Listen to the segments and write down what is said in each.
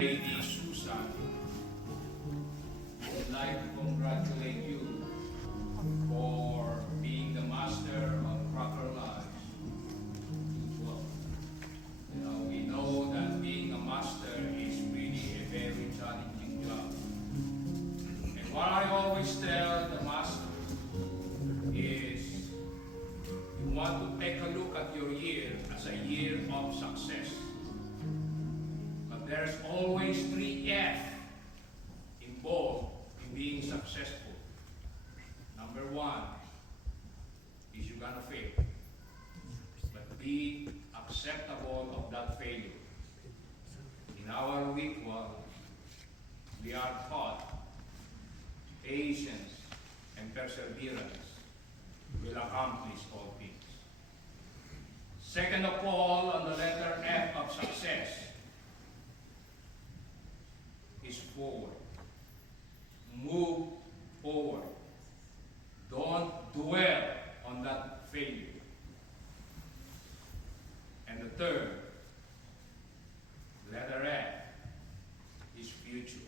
Lady Susan, I would like to congratulate you for being the master of Proper Lives 212. We know that being a master is really a very challenging job. And what I always tell the master is you want to take a look at your year as a year of success. There's always 3 F involved in being successful. Number 1 is you're gonna fail. But be acceptable of that failure. In our ritual, we are taught patience and perseverance will accomplish all things. Second of all, on the letter F of success, is forward. Move forward. Don't dwell on that failure. And the third, letter F, is future.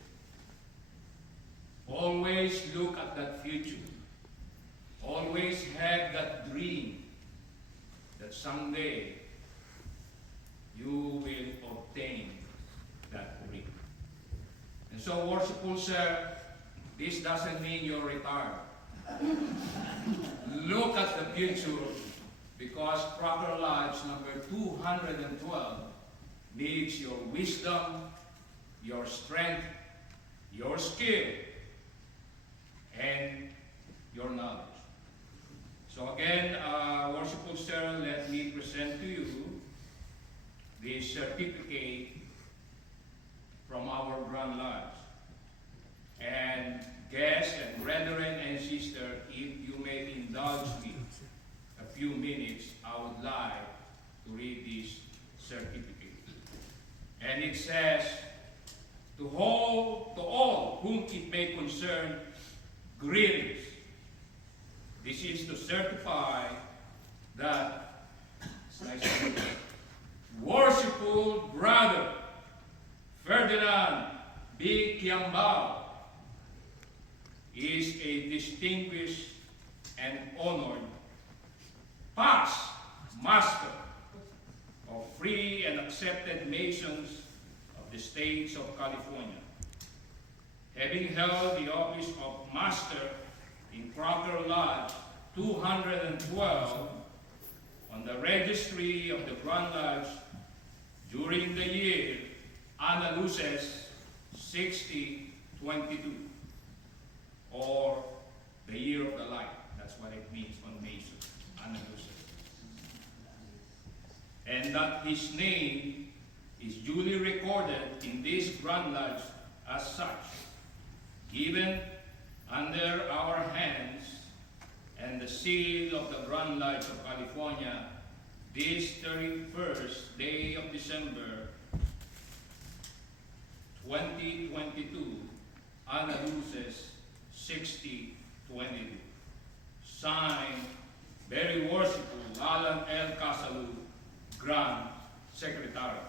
Always look at that future. Always have that dream that someday you will obtain that dream. And so, worshipful sir, this doesn't mean you're retired. Look at the future, because Proper Lives number 212 needs your wisdom, your strength, your skill, and your knowledge. So again, worshipful sir, let me present to you this certificate from our Grand Lodge. And guests and brethren and sisters, if you may indulge me a few minutes, I would like to read this certificate. And it says, to all whom it may concern, greetings. This is to certify that worshipful brother Ferdinand B. Kiambao is a distinguished and honored past master of free and accepted nations of the states of California, having held the office of master in Proper Lodge 212 on the registry of the Grand Lodge during the year Ana Luces 6022, or the year of the light. That's what it means on Mason, Ana Luces. And that his name is duly recorded in this Grand Lodge as such, given under our hands and the seal of the Grand Lodge of California this 31st day of December 2022, Ana Luces 6022. Signed, very worshipful, Alan L. Casalu, Grand Secretary.